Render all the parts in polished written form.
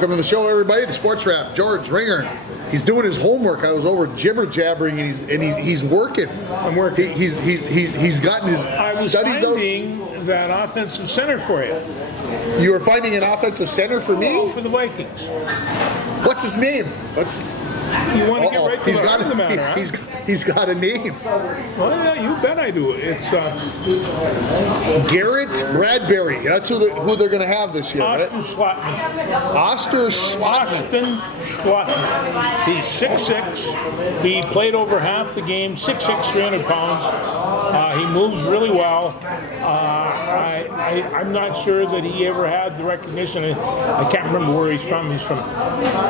Welcome to the show, everybody. The Sports Wrap, George Ringer. He's doing his homework. I was over jibber jabbering, and he's working. I'm working. He's gotten his studies out. I was finding that offensive center for you. You were finding an offensive center for me? Oh, for the Vikings. What's his name? You want to get right to the heart of the matter, huh? He's got a name. Well, yeah, you bet I do. It's Garrett Bradbury. That's who they're going to have this year, right? Austin Schlotman. He's 6'6". He played over half the game, 6'6", 300 pounds. He moves really well. I'm not sure that he ever had the recognition. I can't remember where he's from. He's from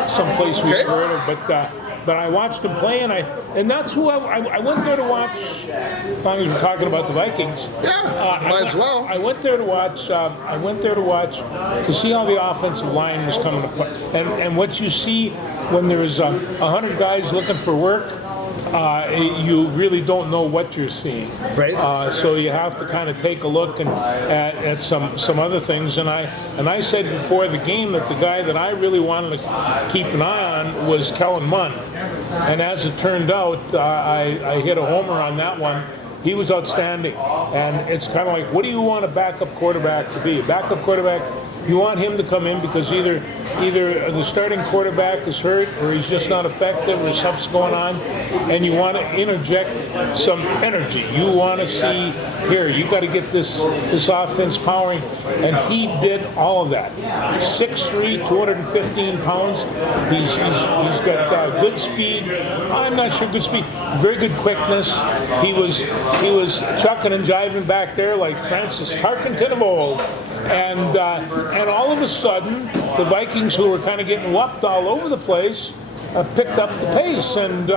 someplace we've heard of, but I watched him play, and that's who I went there to watch. As long as we're talking about the Vikings, might as well. I went there to watch. To see how the offensive line was coming to play, and what you see when there's 100 guys looking for work. You really don't know what you're seeing, right? So you have to kind of take a look at some other things. And I said before the game that the guy that I really wanted to keep an eye on was Kellen Mond. And as it turned out, I hit a homer on that one. He was outstanding. And it's kind of like, what do you want a backup quarterback to be? A backup quarterback, you want him to come in because either the starting quarterback is hurt or he's just not effective or something's going on, and you want to interject some energy. You want to see, here, you got to get this offense powering, and he did all of that. 6'3", 215 pounds. He's got good speed. I'm not sure good speed. Very good quickness. He was chucking and jiving back there like Francis Tarkenton of old. And all of a sudden, the Vikings, who were kind of getting whopped all over the place, picked up the pace, and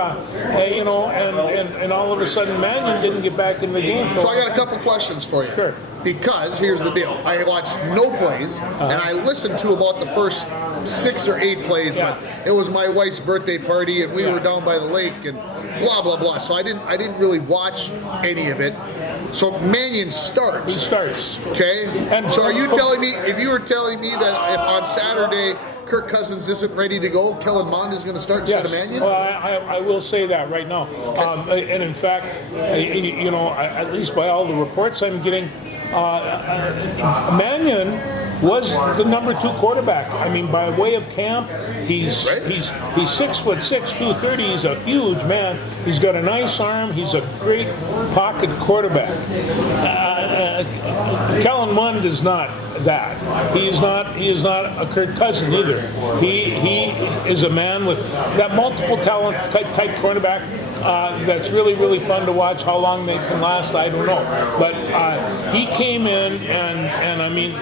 all of a sudden, Mannion didn't get back in the game. So I got a couple questions for you. Sure. Because here's the deal: I watched no plays, and I listened to about the first 6 or 8 plays. Yeah. But it was my wife's birthday party, and we were down by the lake, and blah blah blah. So I didn't really watch any of it. So Mannion starts. He starts. Okay. And so are you telling me, if you were telling me that if on Saturday Kirk Cousins isn't ready to go, Kellen Mond is going to start instead of Mannion? Well, I will say that right now. Okay. And in fact, at least by all the reports I'm getting, Mannion was the number 2 quarterback. I mean, by way of camp, he's 6'6", 230. He's a huge man. He's got a nice arm. He's a great pocket quarterback. Kellen Mond is not that. He is not a Kirk Cousins either. He is a man with that multiple talent type quarterback. That's really fun to watch. How long they can last, I don't know. But he came in, and I mean,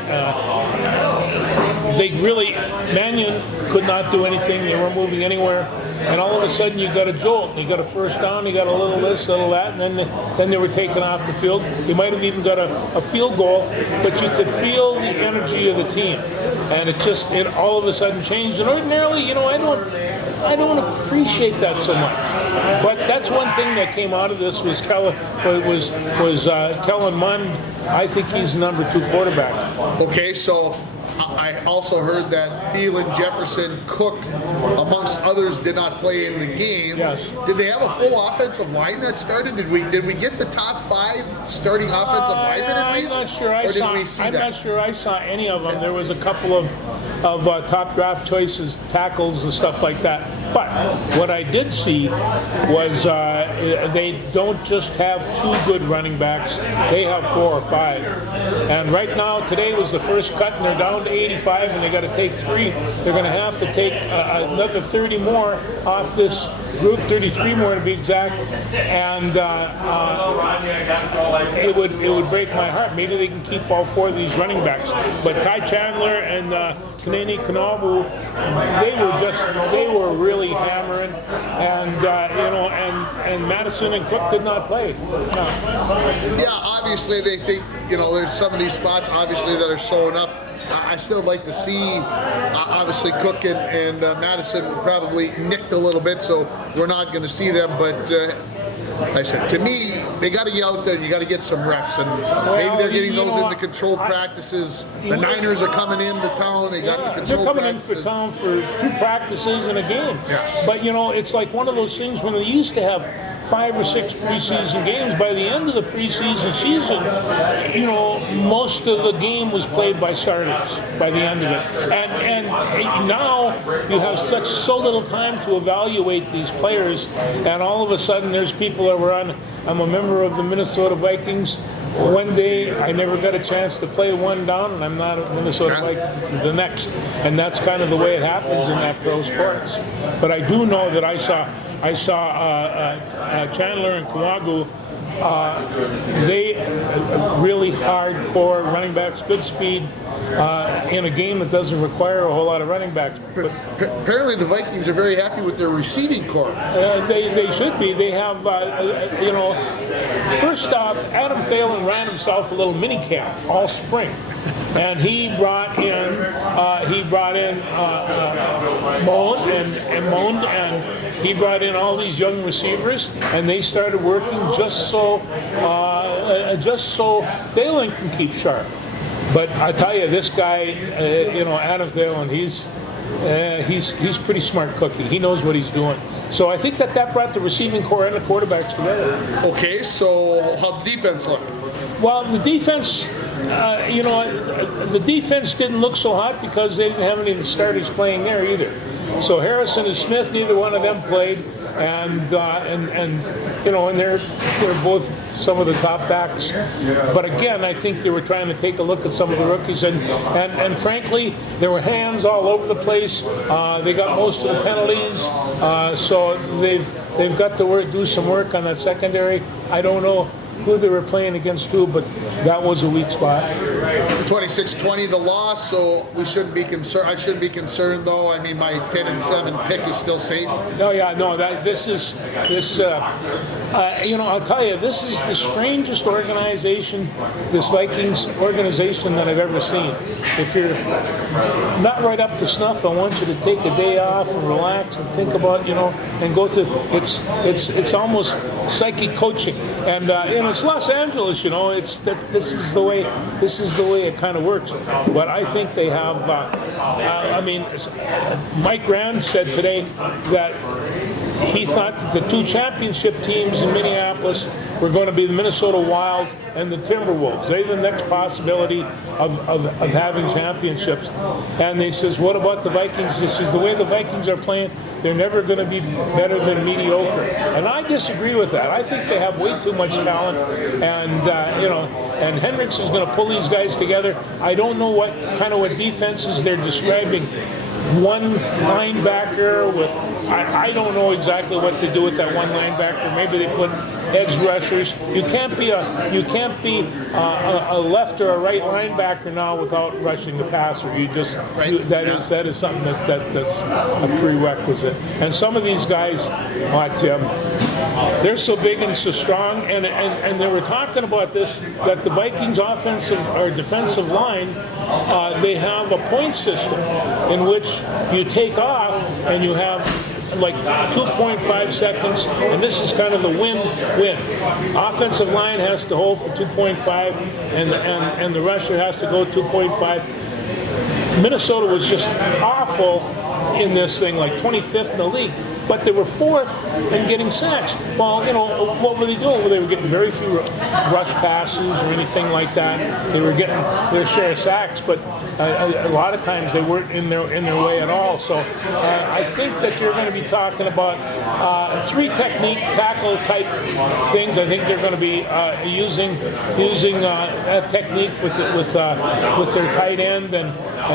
Mannion could not do anything. They weren't moving anywhere. And all of a sudden, you got a jolt. You got a first down. You got a little this, little that, and then they were taken off the field. You might have even got a field goal, but you could feel the energy of the team, and it all of a sudden changed. And ordinarily, I don't appreciate that so much. But that's one thing that came out of this was Kellen Mond. I think he's the number 2 quarterback. Okay, so I also heard that Thielen, Jefferson, Cook, amongst others, did not play in the game. Yes. Did they have a full offensive line that started? Did we get the top 5 starting offensive linemen at least? I'm not sure. I'm not sure I saw any of them. There was a couple of top draft choices, tackles, and stuff like that. But what I did see was they don't just have 2 good running backs; they have 4 or 5. And right now, today was the first cut, and they're down to 85, and they got to take 3. They're going to have to take another 30 more off this group, 33 more to be exact. And it would break my heart. Maybe they can keep all 4 of these running backs, but Ty Chandler and Kanani Kanabu, they were really hammering, and Madison and Cook did not play. No. Yeah, obviously they think there's some of these spots obviously that are showing up. I still like to see, obviously Cook and Madison probably nicked a little bit, so we're not going to see them. But like I said, to me, they got to get out there and you got to get some reps. And maybe they're getting those in the controlled practices. The Niners are coming into town. They got the controlled practices. They're coming into town for 2 practices and a game. Yeah. But, it's like one of those things when they used to have 5 or 6 preseason games. By the end of the preseason season, most of the game was played by starters by the end of it. And now you have so little time to evaluate these players, and all of a sudden there's people that were on. I'm a member of the Minnesota Vikings. One day I never got a chance to play one down, and I'm not a Minnesota Viking the next. And that's kind of the way it happens in that pro sports. But I do know that I saw Chandler and Kawagu. They really hardcore running backs, good speed, in a game that doesn't require a whole lot of running backs. But apparently the Vikings are very happy with their receiving corps. They should be. They have, first off, Adam Thielen ran himself a little mini camp all spring. And he brought in Moan and he brought in all these young receivers, and they started working just so Thielen can keep sharp. But I tell you, this guy, Adam Thielen, he's pretty smart cookie. He knows what he's doing. So I think that brought the receiving core and the quarterbacks together. Okay, so how'd the defense look? Well, the defense, the defense didn't look so hot because they didn't have any of the starters playing there either. So Harrison and Smith, neither one of them played, and they're both some of the top backs. But again, I think they were trying to take a look at some of the rookies, and frankly, there were hands all over the place. They got most of the penalties, so they've got to do some work on that secondary. I don't know who they were playing against too, but that was a weak spot. 26-20 the loss, so we shouldn't be concerned. I shouldn't be concerned though. I mean, my 10-7 pick is still safe. No, I'll tell you, this is the strangest organization, this Vikings organization that I've ever seen. If you're not right up to snuff, I want you to take a day off and relax and think about, and go through. It's almost psychic coaching, and it's Los Angeles. This is the way it kind of works. But I think they have. Mike Rand said today that he thought that the 2 championship teams in Minneapolis were going to be the Minnesota Wild and the Timberwolves. They're the next possibility of having championships. And he says, what about the Vikings? This is the way the Vikings are playing. They're never going to be better than mediocre. And I disagree with that. I think they have way too much talent. And Hendricks is going to pull these guys together. I don't know what defenses they're describing. One linebacker with, I don't know exactly what to do with that one linebacker. Maybe they put edge rushers. You can't be a left or a right linebacker now without rushing the passer. That is something that's a prerequisite. And some of these guys, Tim, they're so big and so strong, and they were talking about this, that the Vikings offensive or defensive line, they have a point system in which you take off and you have like 2.5 seconds, and this is kind of the win-win. Offensive line has to hold for 2.5, and the rusher has to go 2.5. Minnesota was just awful in this thing, like 25th in the league. But they were 4th in getting sacks. Well, what were they doing? Well, they were getting very few rush passes or anything like that. They were getting their share of sacks, but a lot of times they weren't in their way at all. So I think that you're going to be talking about 3 technique tackle type things. I think they're going to be using that technique with their tight end, and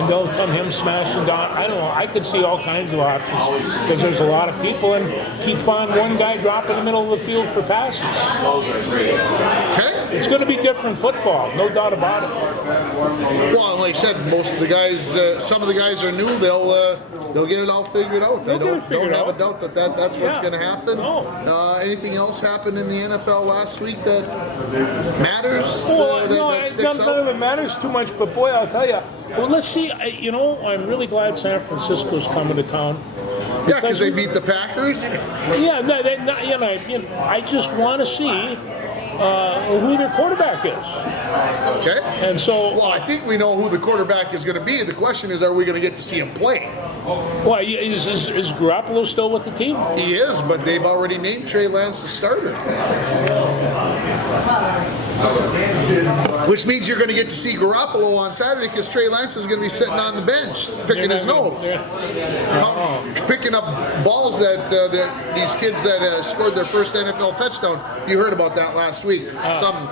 they'll come him smashing down. I don't know. I could see all kinds of options because there's a lot of people, and keep on one guy drop in the middle of the field for passes. Okay. It's going to be different football, no doubt about it. Well, like I said, most of the guys, some of the guys are new. They'll get it all figured out. I don't have a doubt that's what's going to happen. No. Anything else happened in the NFL last week that matters? That sticks out? None of it matters too much, but boy, I'll tell you. Well, let's see. I'm really glad San Francisco's coming to town. Yeah, because they beat the Packers. Yeah, I just want to see who their quarterback is. Okay. And so, Well, I think we know who the quarterback is going to be. The question is, are we going to get to see him play? well, is Garoppolo still with the team? He is, but they've already named Trey Lance the starter. Which means you're going to get to see Garoppolo on Saturday because Trey Lance is going to be sitting on the bench, picking his nose. Picking up balls that these kids that scored their first NFL touchdown. You heard about that last week. Some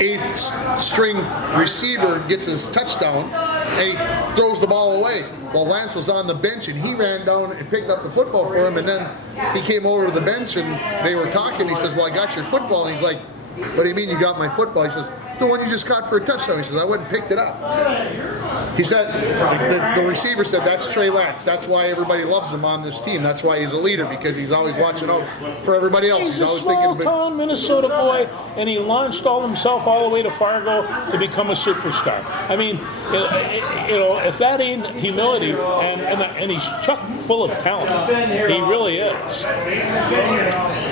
eighth string receiver gets his touchdown and he throws the ball away. Well, Lance was on the bench and he ran down and picked up the football for him, and then he came over to the bench and they were talking. He says, well, I got your football. And he's like, what do you mean you got my football? He says, the one you just caught for a touchdown. He says, I went and picked it up. He said, the receiver said, that's Trey Lance. That's why everybody loves him on this team. That's why he's a leader, because he's always watching out for everybody else. He's a always small-town Minnesota boy, and he launched himself all the way to Fargo to become a superstar. I mean, if that ain't humility, and he's chock full of talent, he really is.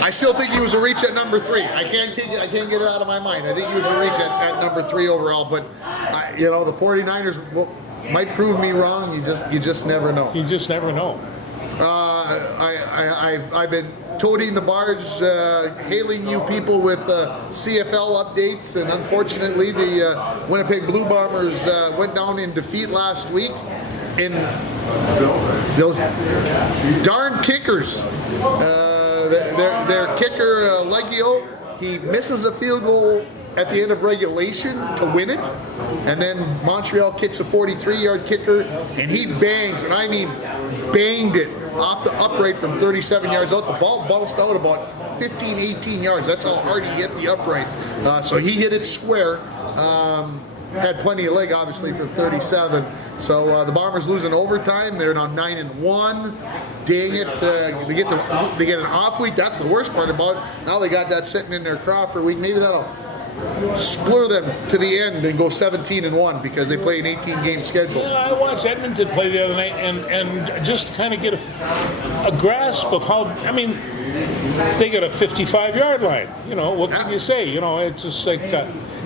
I still think he was a reach at number 3. I can't get it out of my mind. I think he was a reach at number 3 overall, but the 49ers might prove me wrong. You just never know. You just never know. I've been toting the barge, hailing you people with CFL updates, and unfortunately the Winnipeg Blue Bombers went down in defeat last week. In those darn kickers, their kicker Leggio, he misses a field goal at the end of regulation to win it, and then Montreal kicks a 43-yard kicker, and he bangs, and I mean banged it off the upright from 37 yards out. The ball bounced out about 15, 18 yards. That's how hard he hit the upright. So he hit it square. Had plenty of leg, obviously, from 37. So the Bombers lose in overtime. They're now 9-1. Dang it! They get an off week. That's the worst part about it. Now they got that sitting in their craw for a week. Maybe that'll spur them to the end and go 17-1 because they play an 18-game schedule. Yeah, I watched Edmonton play the other night and just kind of get a grasp of how. I mean, they got a 55-yard line. What can you say? It's just like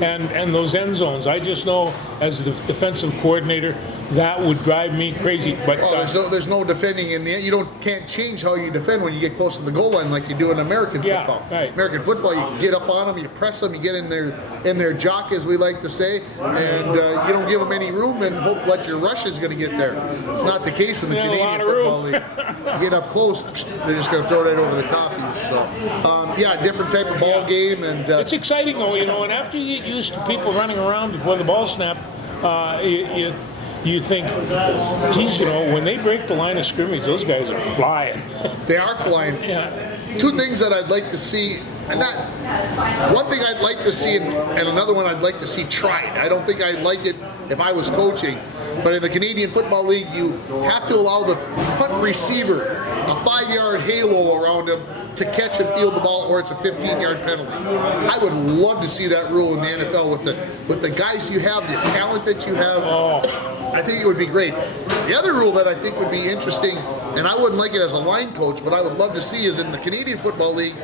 and those end zones. I just know as a defensive coordinator, that would drive me crazy. But there's no defending in the end. You can't change how you defend when you get close to the goal line like you do in American football. Right. American football, you get up on them, you press them, you get in their jock, as we like to say, and you don't give them any room and hope that your rush is going to get there. It's not the case in the Canadian Football League. You get up close, they're just going to throw it right over the top of you. So, different type of ball game, and it's exciting though, and after you get used to people running around before the ball snap, you think, geez, when they break the line of scrimmage, those guys are flying. They are flying. Yeah. Two things that I'd like to see, and one thing I'd like to see, and another one I'd like to see tried. I don't think I'd like it if I was coaching, but in the Canadian Football League, you have to allow the punt receiver a 5-yard halo around him to catch and field the ball, or it's a 15-yard penalty. I would love to see that rule in the NFL with the guys you have, the talent that you have. I think it would be great. The other rule that I think would be interesting, and I wouldn't like it as a line coach, but I would love to see, is in the Canadian Football League,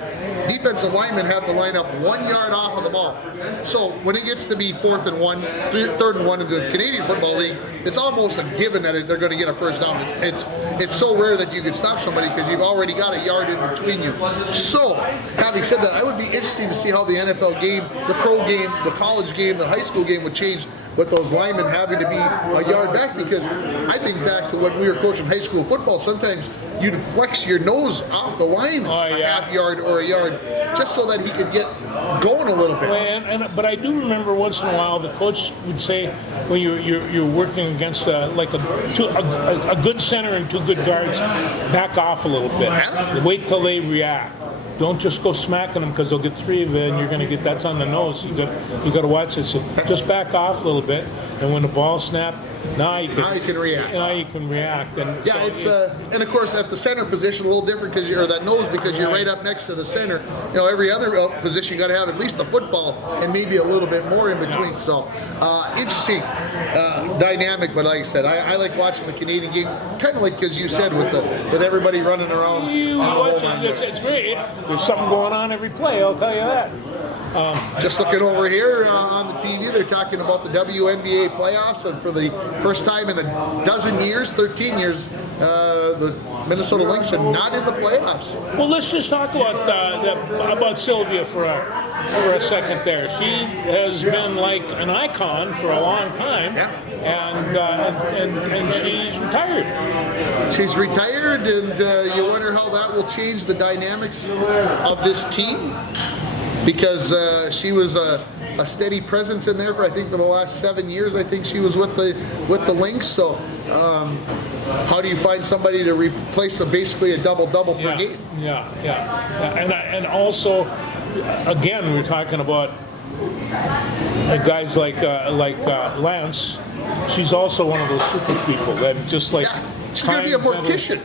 defensive linemen have to line up 1 yard off of the ball. So when it gets to be 4th and 1, 3rd and 1 in the Canadian Football League, it's almost a given that they're going to get a first down. It's so rare that you can stop somebody because you've already got a yard in between you. So, having said that, I would be interested to see how the NFL game, the pro game, the college game, the high school game would change with those linemen having to be a yard back, because I think back to when we were coaching high school football, sometimes you'd flex your nose off the line a half yard or a yard just so that he could get going a little bit. But I do remember once in a while the coach would say, when you're working against a good center and 2 good guards, back off a little bit. Wait till they react. Don't just go smacking them because they'll get 3 of it and you're going to get that's on the nose. You got to watch it. So just back off a little bit, and when the ball snaps, now you can react. Now you can react. And it's and of course at the center position a little different because you're that nose because you're right up next to the center. Every other position you got to have at least the football and maybe a little bit more in between. So interesting dynamic, but like I said, I like watching the Canadian game, kind of like because you said with everybody running around. It's great. There's something going on every play. I'll tell you that. Just looking over here on the TV, they're talking about the WNBA playoffs, and for the first time in a dozen years, 13 years, the Minnesota Lynx are not in the playoffs. Well, let's just talk about Sylvia for a second there. She has been like an icon for a long time, and she's retired. She's retired, and you wonder how that will change the dynamics of this team, because she was a steady presence in there for the last 7 years. I think she was with the Lynx. So how do you find somebody to replace basically a double-double per game? Yeah. And also, again, we're talking about guys like Lance. She's also one of those super people that just like. Yeah. She's going to be a mortician.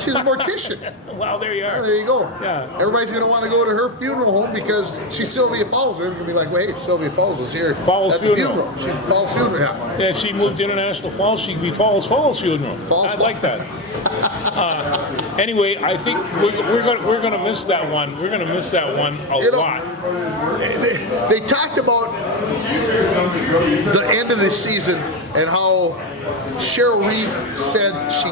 She's a mortician. Well, there you are. Oh, there you go. Yeah. Everybody's going to want to go to her funeral home because she's Sylvia Fowles. They're going to be like, well, hey, Sylvia Fowles is here Fowles at the funeral. She's Fowles funeral. Yeah. Yeah, if she moved to International Falls, she'd be Fowles funeral. I'd like that. Anyway, I think we're going to miss that one. We're going to miss that one a lot. They talked about the end of the season and how Cheryl Reed said she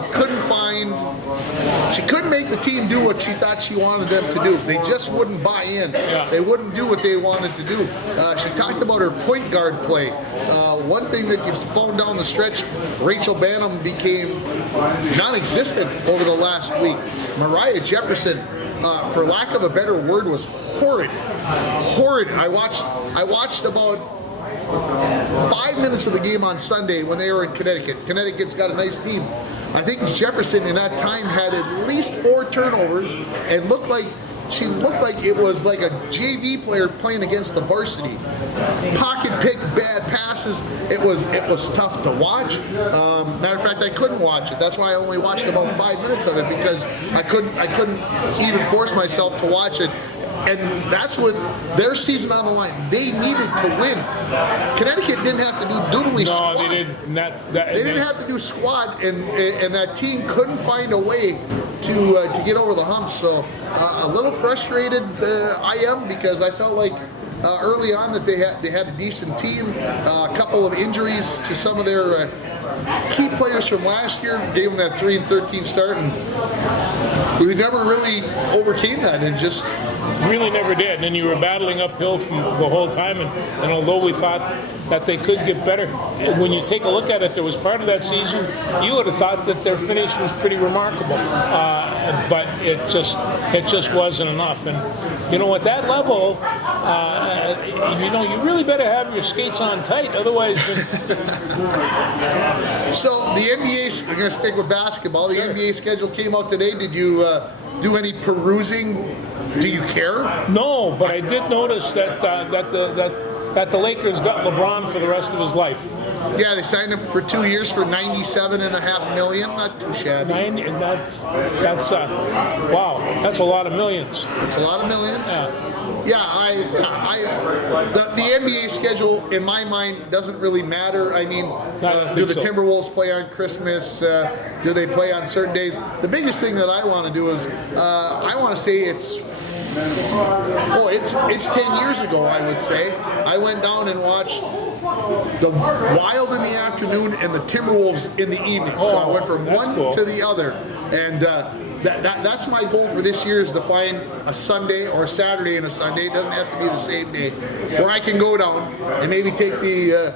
couldn't make the team do what she thought she wanted them to do. They just wouldn't buy in. Yeah. They wouldn't do what they wanted to do. She talked about her point guard play. One thing that you've found down the stretch, Rachel Banham became non-existent over the last week. Mariah Jefferson, for lack of a better word, was horrid. Horrid. I watched about 5 minutes of the game on Sunday when they were in Connecticut. Connecticut's got a nice team. I think Jefferson in that time had at least 4 turnovers and she looked like it was like a JV player playing against the varsity. Pocket pick, bad passes. It was tough to watch. Matter of fact, I couldn't watch it. That's why I only watched about 5 minutes of it, because I couldn't even force myself to watch it. And that's with their season on the line. They needed to win. Connecticut didn't have to do doodly squad. No, they didn't. They didn't have to do squad, and that team couldn't find a way to get over the hump. So a little frustrated I am, because I felt like early on that they had a decent team. A couple of injuries to some of their key players from last year gave them that 3-13 start, and we never really overcame that, and just really never did. And you were battling uphill from the whole time, and although we thought that they could get better, when you take a look at it, there was part of that season you would have thought that their finish was pretty remarkable, but it just wasn't enough. And at that level, you really better have your skates on tight, otherwise. So the NBA, we're going to stick with basketball. The NBA schedule came out today. Did you do any perusing? Do you care? No, but I did notice that the Lakers got LeBron for the rest of his life. Yeah, they signed him for 2 years for $97.5 million. Not too shabby. That's wow. That's a lot of millions. It's a lot of millions. Yeah. The NBA schedule, in my mind, doesn't really matter. I mean, do the Timberwolves play on Christmas? Do they play on certain days? The biggest thing that I want to do is, I want to say it's 10 years ago, I would say. I went down and watched the Wild in the afternoon and the Timberwolves in the evening. So I went from one to the other. And that's my goal for this year, is to find a Sunday or a Saturday and a Sunday. It doesn't have to be the same day, where I can go down and maybe take the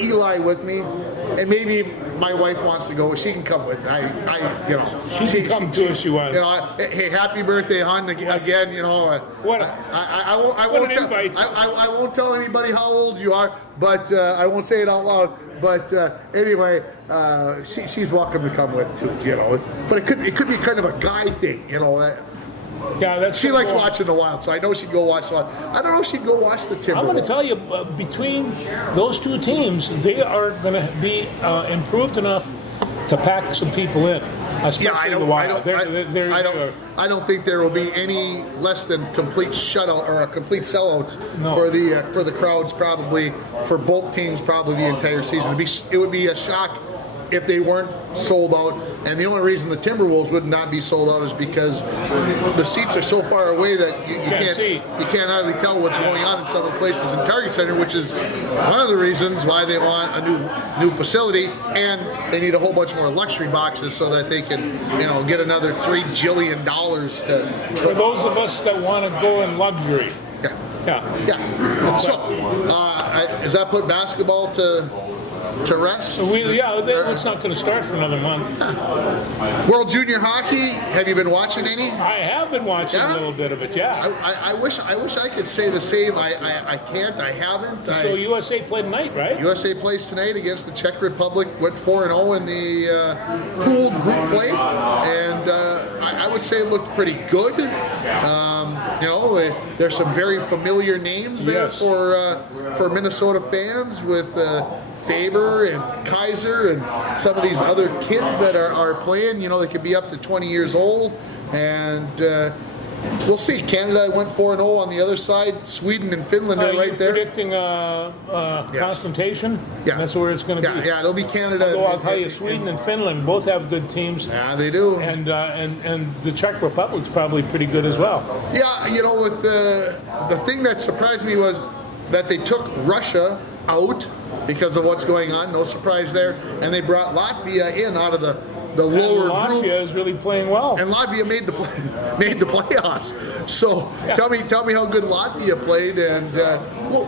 Eli with me, and maybe my wife wants to go. She can come with. She can come too if she wants. Hey, happy birthday, hon! Again, What? I won't tell anybody how old you are, but I won't say it out loud. But anyway, she's welcome to come with too. But it could be kind of a guy thing. Yeah, she likes watching the Wild, so I know she'd go watch the Wild. I don't know if she'd go watch the Timberwolves. I'm going to tell you, between those two teams, they are going to be improved enough to pack some people in. Especially the Wild. I don't think there will be any less than complete shutout or a complete sellouts for the crowds, probably for both teams, probably the entire season. It would be a shock if they weren't sold out. And the only reason the Timberwolves would not be sold out is because the seats are so far away that you can't hardly tell what's going on in some of the places in Target Center, which is one of the reasons why they want a new facility, and they need a whole bunch more luxury boxes so that they can, get another $3 jillion for those of us that want to go in luxury. Yeah. So, does that put basketball to rest? It's not going to start for another month. World Junior Hockey. Have you been watching any? I have been watching a little bit of it. Yeah. I wish I could say the same. I can't. I haven't. So USA played tonight, right? USA plays tonight against the Czech Republic. Went 4-0 in the pool group play, and I would say it looked pretty good. There's some very familiar names there for Minnesota fans with Faber and Kaiser and some of these other kids that are playing. They could be up to 20 years old, and we'll see. Canada went 4-0 on the other side. Sweden and Finland are right there. Predicting confrontation? Yeah. That's where it's going to be? Yeah, it'll be Canada. Although I'll tell you, Sweden and Finland both have good teams. Yeah, they do. And the Czech Republic's probably pretty good as well. Yeah, with the thing that surprised me was that they took Russia out because of what's going on. No surprise there. And they brought Latvia in out of the lower Latvia group. Is really playing well. And Latvia made the playoffs. So tell me how good Latvia played. And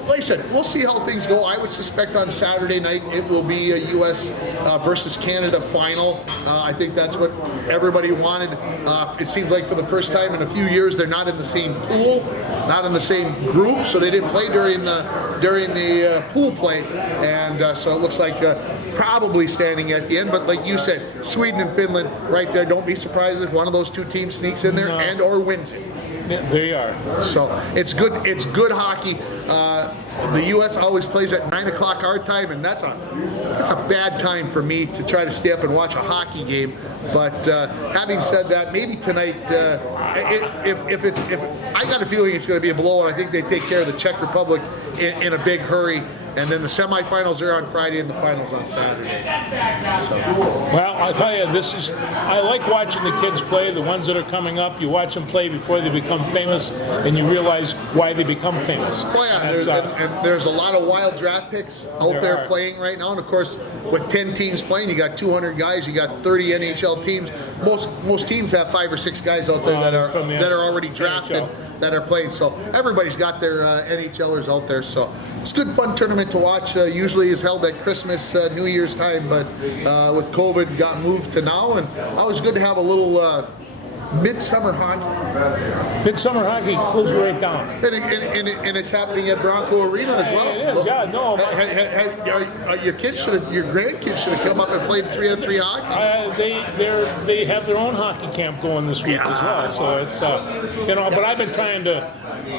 like I said, we'll see how things go. I would suspect on Saturday night it will be a U.S. Versus Canada final. I think that's what everybody wanted. It seems like for the first time in a few years they're not in the same pool, not in the same group, so they didn't play during the pool play, and so it looks like probably standing at the end. But like you said, Sweden and Finland right there. Don't be surprised if one of those two teams sneaks in there and or wins it. Yeah, there you are. So it's good. It's good hockey. The U.S. always plays at 9 o'clock our time, and that's a bad time for me to try to stay up and watch a hockey game. But having said that, maybe tonight, if I got a feeling it's going to be a blowout. I think they take care of the Czech Republic in a big hurry. And then the semifinals are on Friday and the finals on Saturday. Well, I'll tell you, I like watching the kids play, the ones that are coming up. You watch them play before they become famous, and you realize why they become famous. Well, yeah, there's a lot of wild draft picks out there playing right now. And, of course, with 10 teams playing, you got 200 guys, you got 30 NHL teams. Most teams have 5 or 6 guys out there that are already drafted. That are playing, so everybody's got their NHLers out there. So it's a good, fun tournament to watch. Usually is held at Christmas, New Year's time, but with COVID, got moved to now, and always good to have a little midsummer hockey. Midsummer hockey cools right down. And it's happening at Bronco Arena as well. It is, yeah. No, your grandkids should have come up and played 3-on-3 hockey. They have their own hockey camp going this week as well. So it's but I've been trying to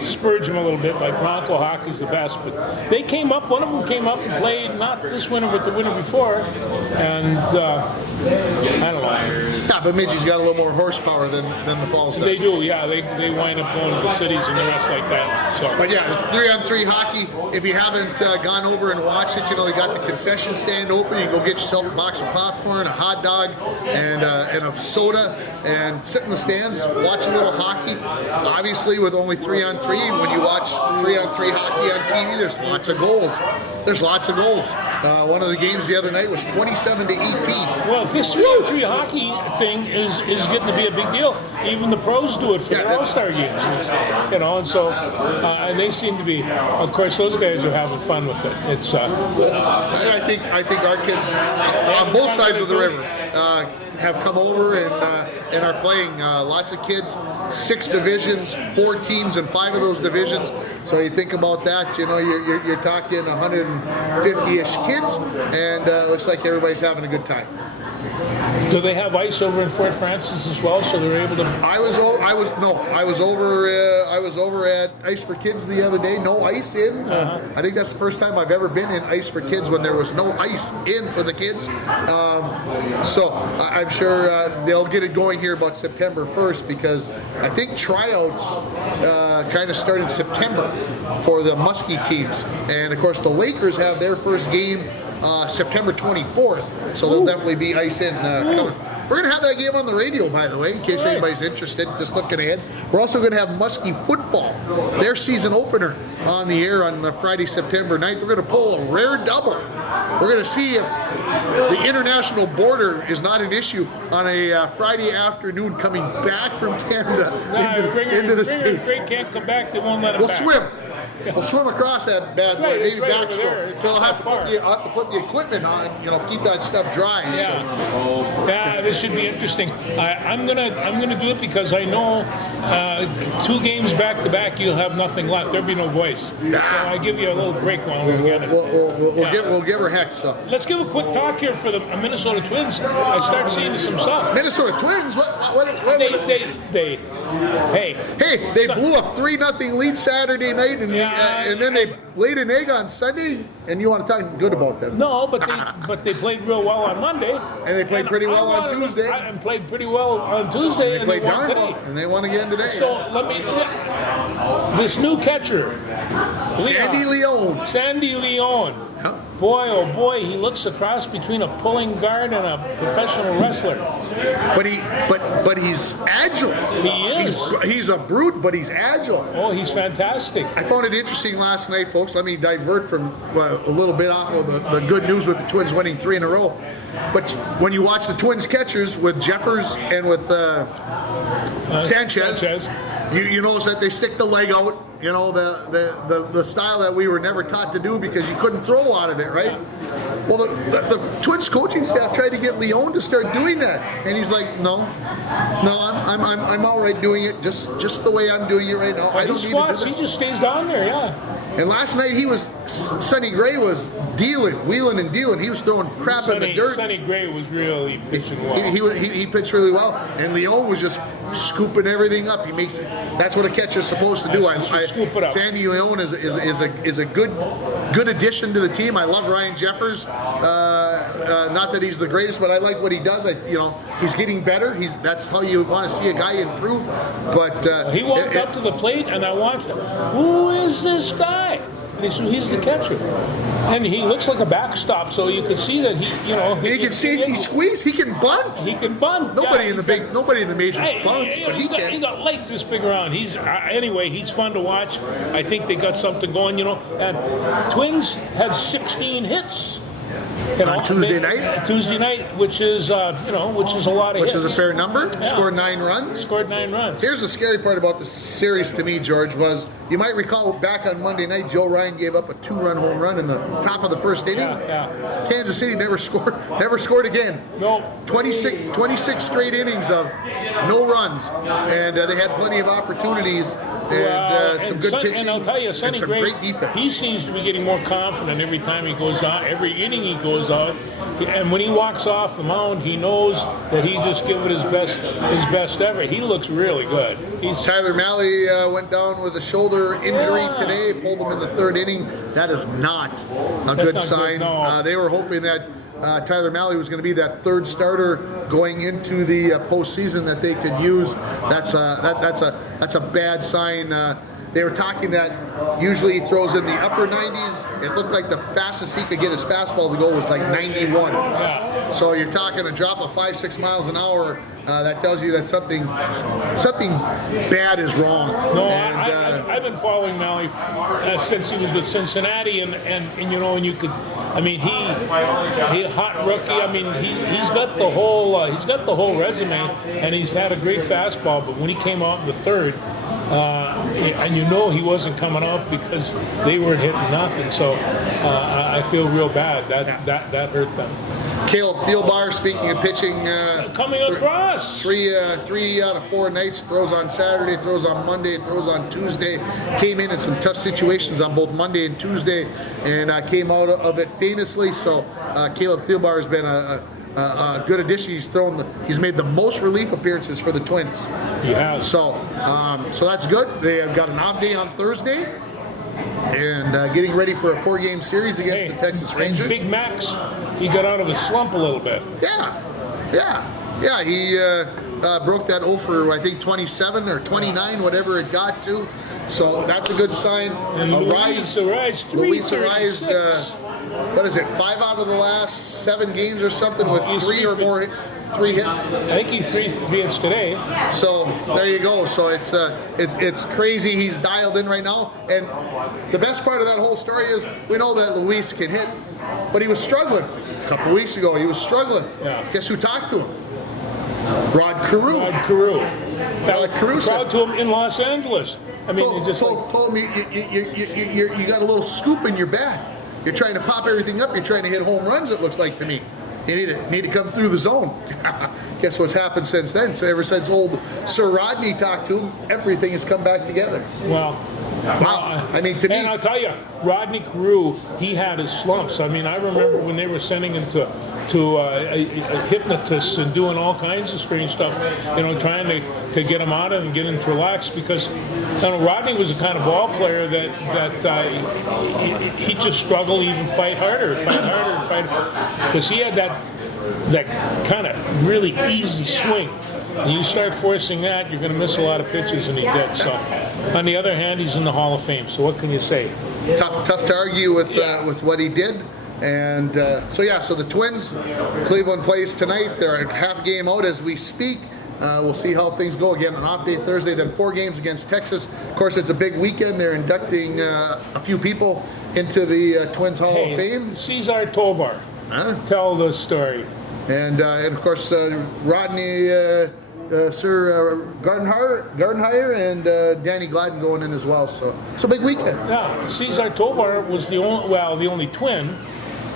spurge them a little bit. Like Bronco hockey's the best, but they came up. One of them came up and played not this winter, but the winter before, and I don't know. Yeah, but Midgey's got a little more horsepower than the Falls does. They do, yeah. They wind up going to the cities and the rest like that. So. But yeah, it's 3-on-3 hockey. If you haven't gone over and watched it, they got the concession stand open. You can go get yourself a box of popcorn, a hot dog, and a soda, and sit in the stands, watch a little hockey. Obviously, with only 3-on-3, when you watch 3-on-3 hockey on TV, there's lots of goals. One of the games the other night was 27-18. Well, this 3-on-3 hockey thing is getting to be a big deal. Even the pros do it for their All-Star games, and so and they seem to be. Of course, those guys are having fun with it. It's. I think our kids on both sides of the river have come over and are playing. Lots of kids, 6 divisions, 4 teams in 5 of those divisions. So you think about that, you're talking 150-ish kids, and looks like everybody's having a good time. Do they have ice over in Fort Francis as well, so they're able to? I was over at Ice for Kids the other day. No ice in. I think that's the first time I've ever been in Ice for Kids when there was no ice in for the kids. So I'm sure they'll get it going here about September 1st, because I think tryouts kind of started September for the Muskie teams, and of course the Lakers have their first game September 24th. So there'll definitely be ice in coming. We're going to have that game on the radio, by the way, in case anybody's interested, just looking ahead. We're also going to have Muskie Football, their season opener, on the air on Friday, September 9th. We're going to pull a rare double. We're going to see if the international border is not an issue on a Friday afternoon coming back from Canada into the States. If they can't come back, they won't let them back. We'll swim. We'll swim across that bad boy, maybe back shore. So I'll have to put the equipment on, keep that stuff dry. Yeah, yeah, this should be interesting. I'm gonna do it because I know 2 games back to back, you'll have nothing left. There'll be no voice. So I give you a little break while we're getting it. We'll give her heck stuff. Let's give a quick talk here for the Minnesota Twins. I start seeing some stuff. Minnesota Twins? What They blew a 3-0 lead Saturday night, and then they laid an egg on Sunday. And you want to talk good about them? No, but they played real well on Monday, and they played pretty well on Tuesday. And played pretty well on Tuesday, and they won today. And they won again today. So this new catcher, Sandy Leon. Sandy Leon. Boy, oh boy, he looks a cross between a pulling guard and a professional wrestler. But he's agile. He is. He's a brute, but he's agile. Oh, he's fantastic. I found it interesting last night, folks. Let me divert from a little bit off of the good news with the Twins winning 3 in a row. But when you watch the Twins catchers with Jeffers and with Sanchez, you notice that they stick the leg out. The style that we were never taught to do because you couldn't throw out of it, right? Well, the Twins coaching staff tried to get Leon to start doing that, and he's like, no, I'm all right doing it just the way I'm doing it right now. I don't need to do that. He just stays down there, yeah. And last night Sonny Gray was wheeling and dealing. He was throwing crap in the dirt. Sonny Gray was really pitching well. He pitched really well, and Leon was just scooping everything up. He makes it. That's what a catcher's supposed to do. Scoop it up. Sandy Leon is a good addition to the team. I love Ryan Jeffers. Not that he's the greatest, but I like what he does. He's getting better. That's how you want to see a guy improve. But he walked up to the plate, and I watched him. Who is this guy? And he said, he's the catcher. And he looks like a backstop, so you can see that he can safety squeeze. He can bunt. He can bunt. Nobody in the majors bunts, but he can. He got legs this big around. Anyway, he's fun to watch. I think they got something going. And Twins had 16 hits. On Tuesday night, which is a lot of hits. Which is a fair number. Yeah. Scored 9 runs. Here's the scary part about the series to me, George, was you might recall back on Monday night, Joe Ryan gave up a 2-run home run in the top of the first inning. Yeah. Kansas City never scored again. No. 26 straight innings of no runs, and they had plenty of opportunities. And some good pitching. And I'll tell you, Sonny Gray, great defense. He seems to be getting more confident every time he goes out, every inning he goes out. And when he walks off the mound, he knows that he's just given his best ever. He looks really good. Tyler Malley went down with a shoulder injury today, pulled him in the 3rd inning. That is not a good sign. No. They were hoping that Tyler Malley was going to be that 3rd starter going into the postseason that they could use. That's a bad sign. They were talking that usually he throws in the upper 90s. It looked like the fastest he could get his fastball to go was like 91. Yeah. So you're talking a drop of 5-6 miles an hour. That tells you that something bad is wrong. No, I've been following Malley since he was with Cincinnati, and you could. I mean, he hot rookie. I mean, he's got the whole resume, and he's had a great fastball. But when he came out in the 3rd, and he wasn't coming out because they weren't hitting nothing. So I feel real bad. That hurt them. Caleb Thielbar, speaking of pitching, coming across 3 out of 4 nights. Throws on Saturday, throws on Monday, throws on Tuesday. Came in some tough situations on both Monday and Tuesday, and came out of it famously. So Caleb Thielbar has been a good addition. He's made the most relief appearances for the Twins. He has. So that's good. They have got an off day on Thursday, and getting ready for a 4-game series against the Texas Rangers. And Big Max, he got out of his slump a little bit. Yeah. He broke that 0 for, I think, 27 or 29, whatever it got to. So that's a good sign. And Luis Arraez, Luis Arraez, what is it, 5 out of the last 7 games or something with 3 or more 3 hits. I think he's 3 hits today. So there you go. So it's crazy. He's dialed in right now. And the best part of that whole story is we know that Luis can hit, but he was struggling. A couple weeks ago, he was struggling. Yeah. Guess who talked to him? Rod Carew. Rod Carew. Rod Carew said to him in Los Angeles. I mean, he just told me you got a little scoop in your bat. You're trying to pop everything up. You're trying to hit home runs, it looks like to me. You need to come through the zone. Guess what's happened since then? So ever since old Sir Rodney talked to him, everything has come back together. Well, wow. I mean, to me, and I'll tell you, Rodney Carew, he had his slumps. I mean, I remember when they were sending him to hypnotists and doing all kinds of strange stuff, trying to get him out of it and get him to relax, because Rodney was the kind of ball player that he just struggled to even fight harder, because he had that kind of really easy swing. And you start forcing that, you're going to miss a lot of pitches, and he did. So, on the other hand, he's in the Hall of Fame. So what can you say? Tough to argue with what he did. And so the Twins, Cleveland plays tonight. They're a half game out as we speak. We'll see how things go. Again, an off day Thursday, then 4 games against Texas. Of course, it's a big weekend. They're inducting a few people into the Twins Hall of Fame. Cesar Tovar. Tell the story. And of course, Rodney, Sir Gardenhire, and Danny Gladden going in as well. So big weekend. Yeah, Cesar Tovar was the only Twin,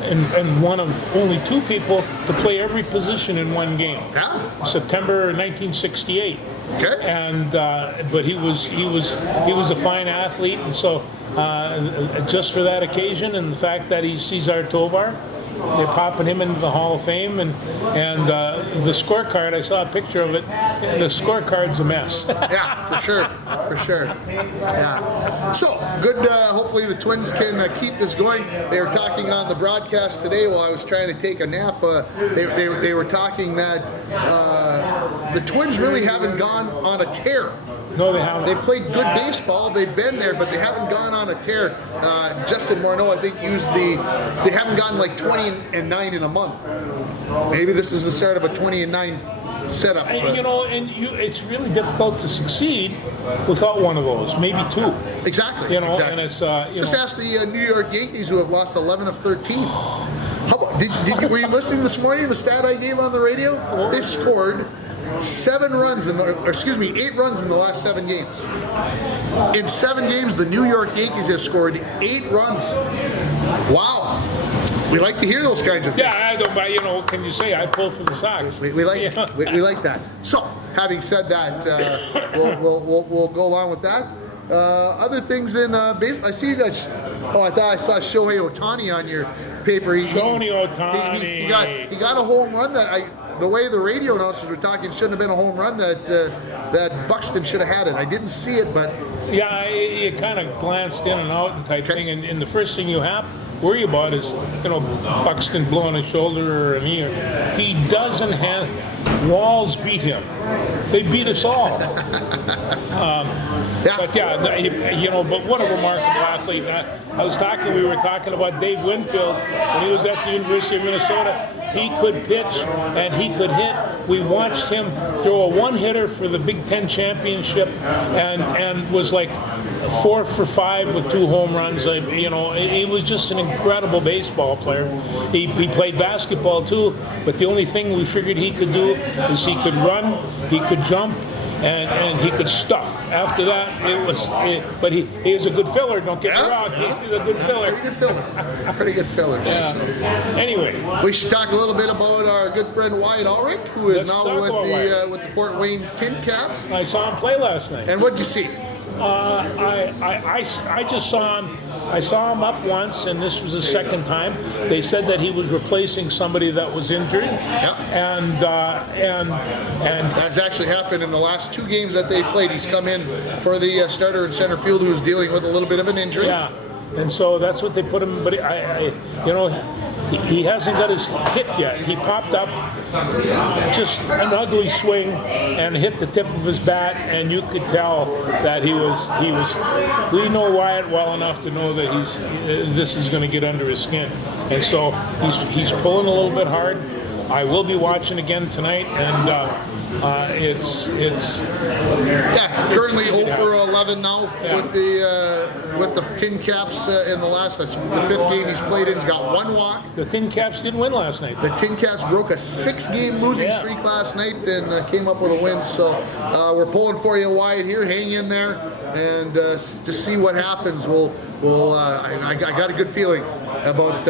and one of only 2 people to play every position in one game. Yeah. September 1968. Okay. And but he was a fine athlete, and so just for that occasion and the fact that he's Cesar Tovar, they're popping him into the Hall of Fame, and the scorecard, I saw a picture of it, the scorecard's a mess. Yeah, for sure. Yeah. So, good, hopefully the Twins can keep this going. They were talking on the broadcast today while I was trying to take a nap. They were talking that the Twins really haven't gone on a tear. No, they haven't. They played good baseball. They've been there, but they haven't gone on a tear. Justin Morneau, I think, they haven't gone like 20-9 in a month. Maybe this is the start of a 20-9 setup. It's really difficult to succeed without one of those, maybe 2. Exactly. And it's just ask the New York Yankees, who have lost 11 of 13. How about, were you listening this morning? The stat I gave on the radio? They've scored 8 runs in the last 7 games. In 7 games, the New York Yankees have scored 8 runs. Wow. We like to hear those kinds of things. Yeah, I don't, but what can you say? I pull for the Sox. We like we like that. So, having said that, we'll go along with that. Other things in baseball. I see you guys. I thought I saw Shohei Ohtani on your paper. Shohei Ohtani. He got a home run that the way the radio announcers were talking, shouldn't have been a home run. That Buxton should have had it. I didn't see it, but yeah, you kind of glanced in and out and type thing, and the first thing you worry about is Buxton blowing his shoulder or a knee. He doesn't have walls beat him. They beat us all. But yeah, but what a remarkable athlete. We were talking about Dave Winfield when he was at the University of Minnesota. He could pitch and he could hit. We watched him throw a one-hitter for the Big Ten championship and was like 4 for 5 with 2 home runs. He was just an incredible baseball player. He played basketball too, but the only thing we figured he could do is he could run, he could jump, and he could stuff. After that, but he is a good filler, don't get me wrong. He's a good filler. Pretty good filler. Yeah. Anyway. We should talk a little bit about our good friend Wyatt Ulrich, who is now with the Fort Wayne Tin Caps. I saw him play last night. And what'd you see? I just saw him. I saw him up once, and this was the second time. They said that he was replacing somebody that was injured. Yep. And that's actually happened in the last 2 games that they played. He's come in for the starter in center field, who was dealing with a little bit of an injury. Yeah. And so that's what they put him. But he hasn't got his hit yet. He popped up just an ugly swing and hit the tip of his bat, and you could tell that he was. We know Wyatt well enough to know that this is going to get under his skin, and so he's pulling a little bit hard. I will be watching again tonight, and currently 0 for 11 now with the Tin Caps in the last. That's the 5th game he's played in. He's got 1 walk. The Tin Caps didn't win last night. The Tin Caps broke a 6-game losing streak last night and came up with a win. So we're pulling for you, Wyatt. Here, hang in there and just see what happens. I got a good feeling about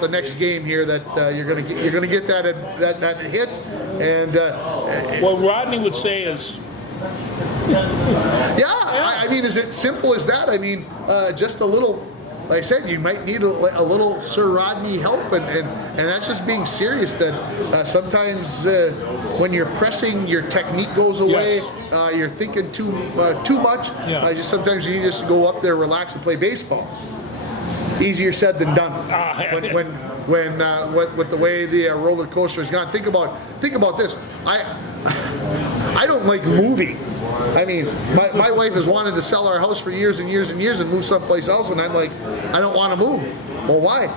the next game here that you're gonna get that hit. And what Rodney would say is, I mean, is it simple as that? I mean, just a little. Like I said, you might need a little Sir Rodney help, and that's just being serious. That sometimes when you're pressing, your technique goes away. Yes. You're thinking too much. Just sometimes you need just to go up there, relax, and play baseball. Easier said than done. When with the way the roller coaster has gone. Think about this. I don't like moving. I mean, my wife has wanted to sell our house for years and years and years and move someplace else, and I'm like, I don't want to move. Well, why?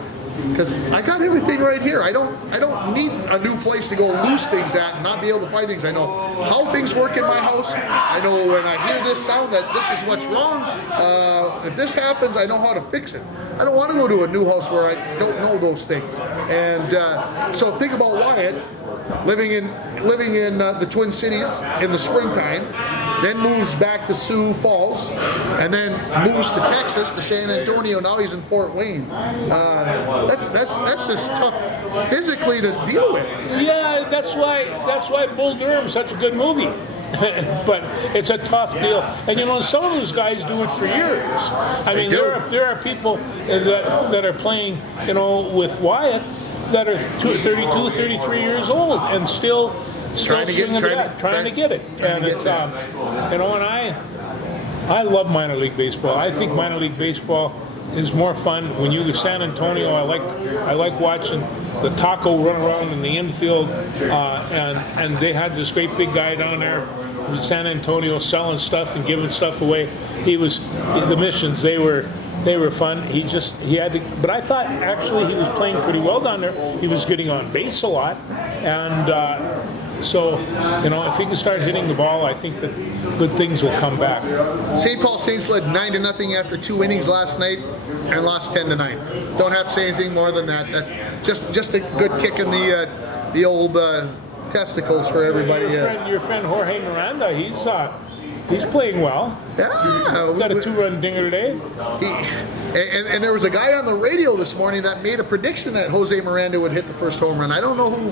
Because I got everything right here. I don't need a new place to go lose things at and not be able to find things. I know how things work in my house. I know when I hear this sound that this is what's wrong. If this happens, I know how to fix it. I don't want to go to a new house where I don't know those things. And so think about Wyatt living in the Twin Cities in the springtime, then moves back to Sioux Falls, and then moves to Texas, to San Antonio. Now he's in Fort Wayne. That's just tough physically to deal with. Yeah, that's why Bull Durham's such a good movie. But it's a tough deal, and some of those guys do it for years. I mean, there are people that are playing, with Wyatt, that are 32, 33 years old and still trying to get it. And it's and I love minor league baseball. I think minor league baseball is more fun when you go to San Antonio. I like watching the Taco run around in the infield, and they had this great big guy down there in San Antonio selling stuff and giving stuff away. The missions, they were fun. He had to, but I thought actually he was playing pretty well down there. He was getting on base a lot, and so if he can start hitting the ball, I think that good things will come back. St. Paul Saints led 9-0 after 2 innings last night and lost 10-9. Don't have to say anything more than that. Just a good kick in the old testicles for everybody. Your friend Jorge Miranda, he's playing well. Yeah, got a 2-run dinger today. And there was a guy on the radio this morning that made a prediction that Jose Miranda would hit the first home run. I don't know who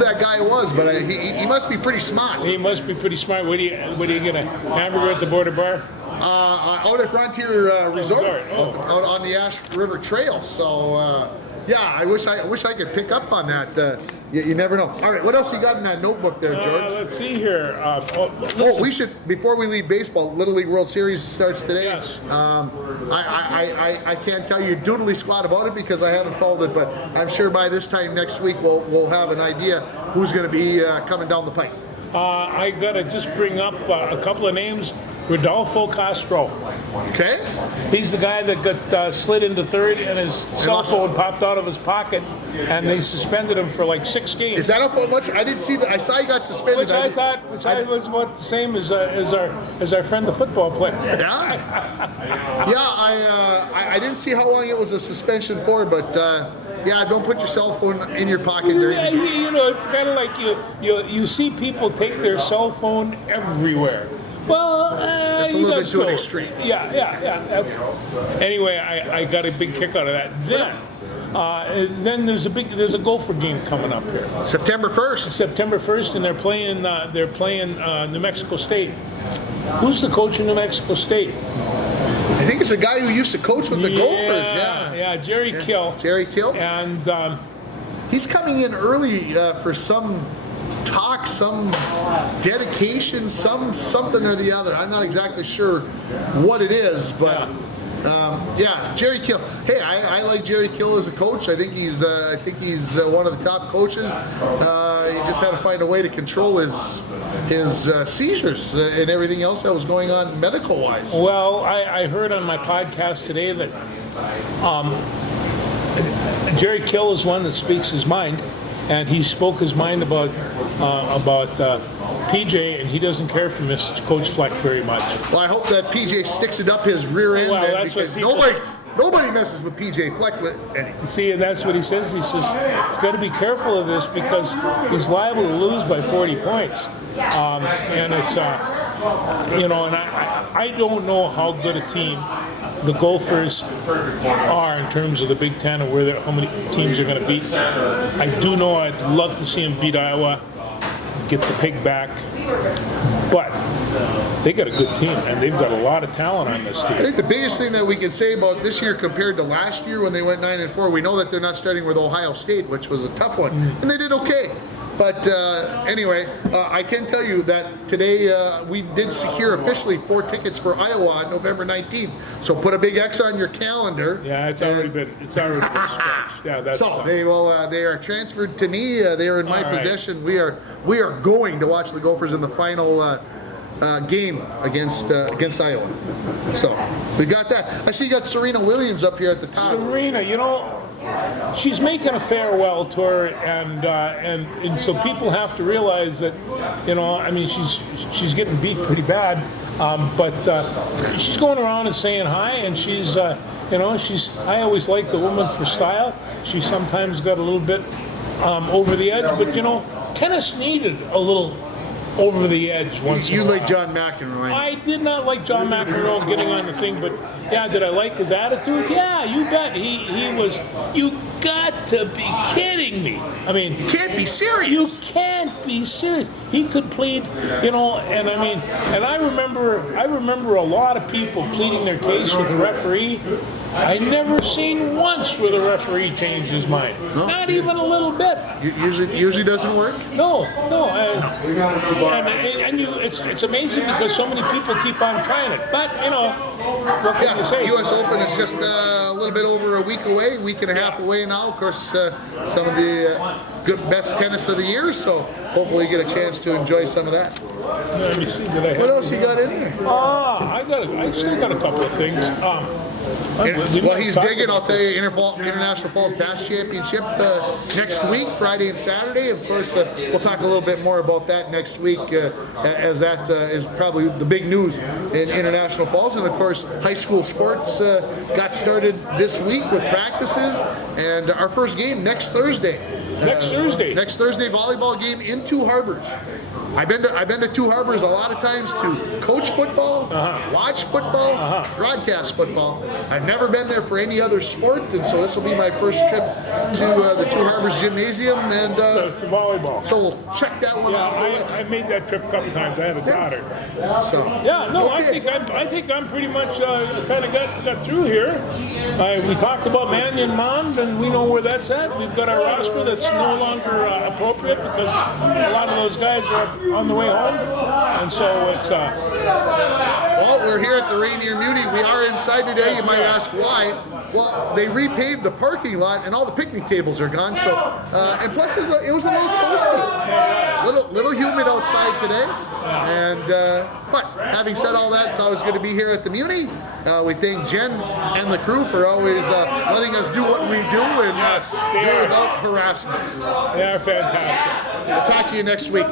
that guy was, but he must be pretty smart. He must be pretty smart. What do you get, a hamburger at the Border Bar? Out at Frontier Resort, out on the Ash River Trail. So I wish I could pick up on that. You never know. All right, what else you got in that notebook there, George? Let's see here. We should, before we leave baseball, Little League World Series starts today. Yes. I can't tell you doodly squat about it because I haven't followed it, but I'm sure by this time next week we'll have an idea who's going to be coming down the pipe. I got to just bring up a couple of names. Rodolfo Castro. Okay. He's the guy that got slid into third and his cell phone popped out of his pocket, and they suspended him for like 6 games. Is that how much? I didn't see that. I saw he got suspended. Which I thought was about the same as our friend, the football player. Yeah. I didn't see how long it was a suspension for, but don't put your cell phone in your pocket during the game. It's kind of like you see people take their cell phone everywhere. Well, that's a little bit too extreme. Yeah. Anyway, I got a big kick out of that. Then there's a Gopher game coming up here. September 1st. September 1st, and they're playing New Mexico State. Who's the coach in New Mexico State? I think it's a guy who used to coach with the Gophers. Yeah, Jerry Kill. Jerry Kill. And he's coming in early for some talk, some dedication, something or the other. I'm not exactly sure what it is, but Yeah, Jerry Kill. Hey, I like Jerry Kill as a coach. I think he's one of the top coaches. He just had to find a way to control his seizures and everything else that was going on medical wise. Well, I heard on my podcast today that Jerry Kill is one that speaks his mind, and he spoke his mind about PJ, and he doesn't care for Mr. Coach Fleck very much. Well, I hope that PJ sticks it up his rear end, Well, that's because what nobody messes with PJ Fleck. See, and that's what he says. He says he's got to be careful of this because he's liable to lose by 40 points. And it's, and I don't know how good a team the Gophers are in terms of the Big Ten and how many teams are going to beat. I do know I'd love to see them beat Iowa, get the pig back, but they got a good team, and they've got a lot of talent on this team. I think the biggest thing that we can say about this year compared to last year when they went 9-4, we know that they're not starting with Ohio State, which was a tough one, and they did okay. But anyway, I can tell you that today we did secure officially 4 tickets for Iowa on November 19th. So put a big X on your calendar. Yeah, it's already been stretched. Yeah, that's so they are transferred to me. They are in my possession. We are going to watch the Gophers in the final game against Iowa. So we got that. I see you got Serena Williams up here at the top. Serena, she's making a farewell tour, and so people have to realize that, she's getting beat pretty bad, but she's going around and saying hi, and she's, I always like the woman for style. She sometimes got a little bit over the edge, but tennis needed a little over the edge once in a while. You like John McEnroe? I did not like John McEnroe getting on the thing, but yeah, did I like his attitude? Yeah, you bet. He was. You got to be kidding me. I mean, you can't be serious. You can't be serious. He could plead, and I remember a lot of people pleading their case with the referee. I never seen once where the referee changed his mind. No. Not even a little bit. Usually doesn't work. No. It's amazing because so many people keep on trying it. But what can you say? U.S. Open is just a little bit over a week away, week and a half away now. Of course, some of the best tennis of the year. So hopefully you get a chance to enjoy some of that. Let me see. What else you got in there? I still got a couple of things. Well, he's digging. I'll tell you, International Falls Bass Championship next week, Friday and Saturday. Of course, we'll talk a little bit more about that next week, as that is probably the big news in International Falls. And of course, high school sports got started this week with practices, and our first game next Thursday. Next Thursday, volleyball game in Two Harbors. I've been to Two Harbors a lot of times to coach football, watch football, broadcast football. I've never been there for any other sport, and so this will be my first trip to the Two Harbors Gymnasium and volleyball. So we'll check that one out. I made that trip a couple times. I had a daughter. So okay. I think I'm pretty much kind of got through here. We talked about Mannion Mond, and we know where that's at. We've got our roster that's no longer appropriate because a lot of those guys are on the way home, and so it's well, we're here at the Rainier Muni. We are inside today. You might ask why. Well, they repaved the parking lot and all the picnic tables are gone. So and plus it was a little toasty, little humid outside today. And but having said all that, it's always good to be here at the Muni. We thank Jen and the crew for always letting us do what we do and do it without harassment. They are fantastic. We'll talk to you next week.